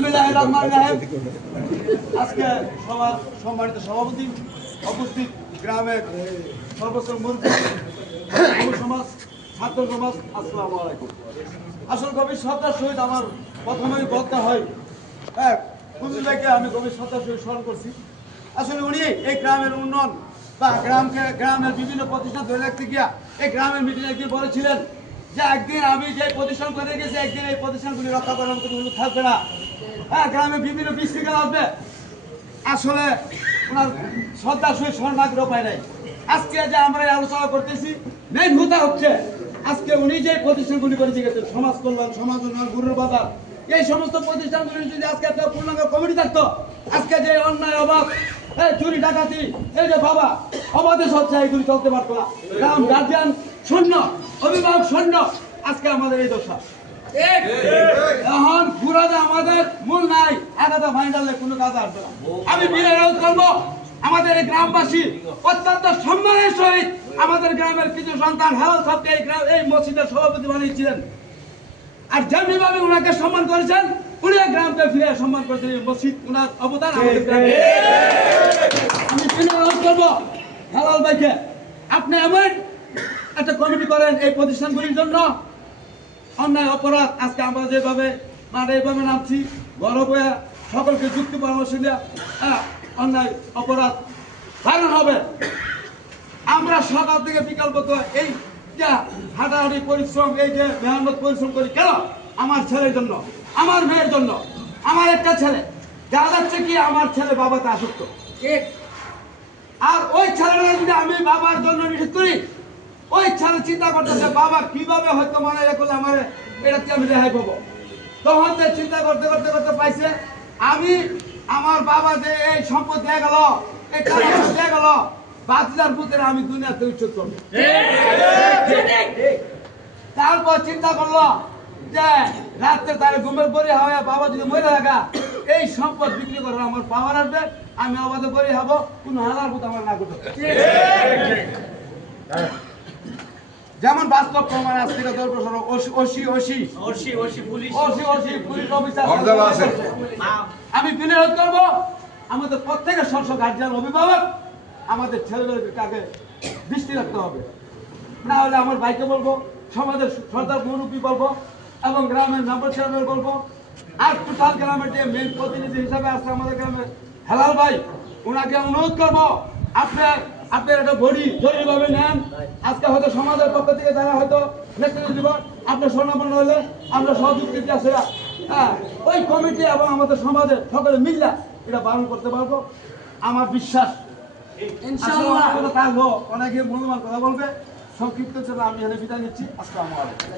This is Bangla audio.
বিসমিল্লাহির রহমানির রহিম। আজকে সবার সম্মানিত সভাপতি উপস্থিত, গ্রামের সর্বোচ্চ মুরব্বী, যুব সমাজ, ছাত্র সমাজ, আসসালামু আলাইকুম। আসল গভীর শ্রদ্ধার সহিত আমার প্রথমেই বলতে হয়, হুজুর ভাইকে আমি গভীর শ্রদ্ধার সহিত স্মরণ করছি। আসলে উনি এই গ্রামের উন্নয়ন বা গ্রামের বিভিন্ন প্রতিষ্ঠান ধরে রাখতে গিয়া এই গ্রামের মিটিং একদিন বলেছিলেন যে একদিন আমি যে প্রতিষ্ঠান করে গেছি, একদিন এই প্রতিষ্ঠানগুলি রক্ষা করার মতো কোনো থাকবে না। গ্রামে বিভিন্ন বিশৃঙ্খলা আসবে। আসলে ওনার শ্রদ্ধার সহিত স্মরণাগ্রহ পায় নাই। আজকে যে আমরা এই আলোচনা করতেছি, মেইন মুদ্দা হচ্ছে আজকে উনি যে প্রতিষ্ঠানগুলি করে গেছেন, সমাজ কল্যাণ, সমাজ উন্নয়ন, গরুর বাজার, এই সমস্ত প্রতিষ্ঠানগুলি যদি আজকে একটা পূর্ণাঙ্গ কমিটি থাকতো, আজকে যে অন্যায় অভাব, চুরি ডাকাতি, এই যে বাবা অবাধে হচ্ছে, এইগুলি চলতে পারতো না। গ্রাম গার্জিয়ান শূন্য, অভিভাবক শূন্য, আজকে আমাদের এই দশা। এখন ঘুরাতে আমাদের মূল নাই, আগাতে ফাইনালে কোনো কাজ আসবে না। আমি বিরোধ করবো আমাদের এই গ্রামবাসী অত্যন্ত সম্মানের সহিত আমাদের গ্রামের কিছু সন্তান হেলাল সাহেবকে এই মসজিদের সভাপতি বানিয়েছিলেন। আর যেমনি ভাবে ওনাকে সম্মান করেছেন, উনি গ্রামকে ফিরে সম্মান করেছেন। মসজিদ ওনার অবদান আমাদের গ্রামে। আমি বিরোধ করবো হেলাল ভাইকে, আপনি এমন একটা কমিটি করেন এই প্রতিষ্ঠানগুলির জন্য। অন্যায় অপরাধ আজকে আমরা যেভাবে মানে এইভাবে নামছি, গর্ব সকলকে যুক্তি পরামর্শ দেওয়া, অন্যায় অপরাধ কারণ হবে। আমরা সকাল থেকে বিকাল পর্যন্ত এই যে হাঁটাহাঁটি পরিশ্রম, এই যে মেহনত পরিশ্রম করি কেন? আমার ছেলের জন্য, আমার মেয়ের জন্য। আমার একটা ছেলে যা যাচ্ছে কি, আমার ছেলে বাবাতে আসক্ত, আর ওই ছেলেটা যদি আমি বাবার জন্য নিষেধ করি, ওই ছেলে চিন্তা করতেছে বাবা কিভাবে হয়তো মানে করলে আমার এটাতে আমি রেহাই পাবো। তখন চিন্তা করতে করতে করতে পাইছে আমি আমার বাবা যে এই সম্পদ দিয়ে গেল, এই টাকা দিয়ে গেল, বাতিদার পুত্রে আমি দুনিয়াতে উচ্ছেদ করবো। তারপর চিন্তা করলো যে রাত্রে তার ঘুমের পরে হবে, বাবা যদি মরে থাকা এই সম্পদ বিক্রি করার আমার পাওয়ার আসবে, আমি অবাধে পরে হবো, কোনো হালার পুত আমার না করতে। যেমন বাস্তব প্রমাণ আজকে আমি বিনিয়োগ করবো আমাদের প্রত্যেকের সদস্য গার্জিয়ান অভিভাবক আমাদের ছেলেমেয়েদেরকে দৃষ্টি রাখতে হবে। না হলে আমার ভাইকে বলবো, সমাজের সর্দার মুরব্বী বলবো, এবং গ্রামের মেম্বার চেয়ারম্যান বলবো, আর টোটাল গ্রামের যে মেন প্রতিনিধি হিসাবে আছে আমাদের গ্রামের হেলাল ভাই, ওনাকে অনুরোধ করবো আপনার একটা বডি জরুরিভাবে নেন। আজকে হয়তো সমাজের পক্ষ থেকে যারা হয়তো নেতৃত্ব দিব, আপনার স্বর্ণাপন্ন হলে আমরা সহযোগিতা আছে, ওই কমিটি এবং আমাদের সমাজের সকলে মিললে এটা পালন করতে পারবো। আমার বিশ্বাস থাকবো, অনেকে মূল্যবান কথা বলবে। সংক্ষিপ্ত ছিল, আমি এখানে বিদায় নিচ্ছি। আসসালামু আলাইকুম।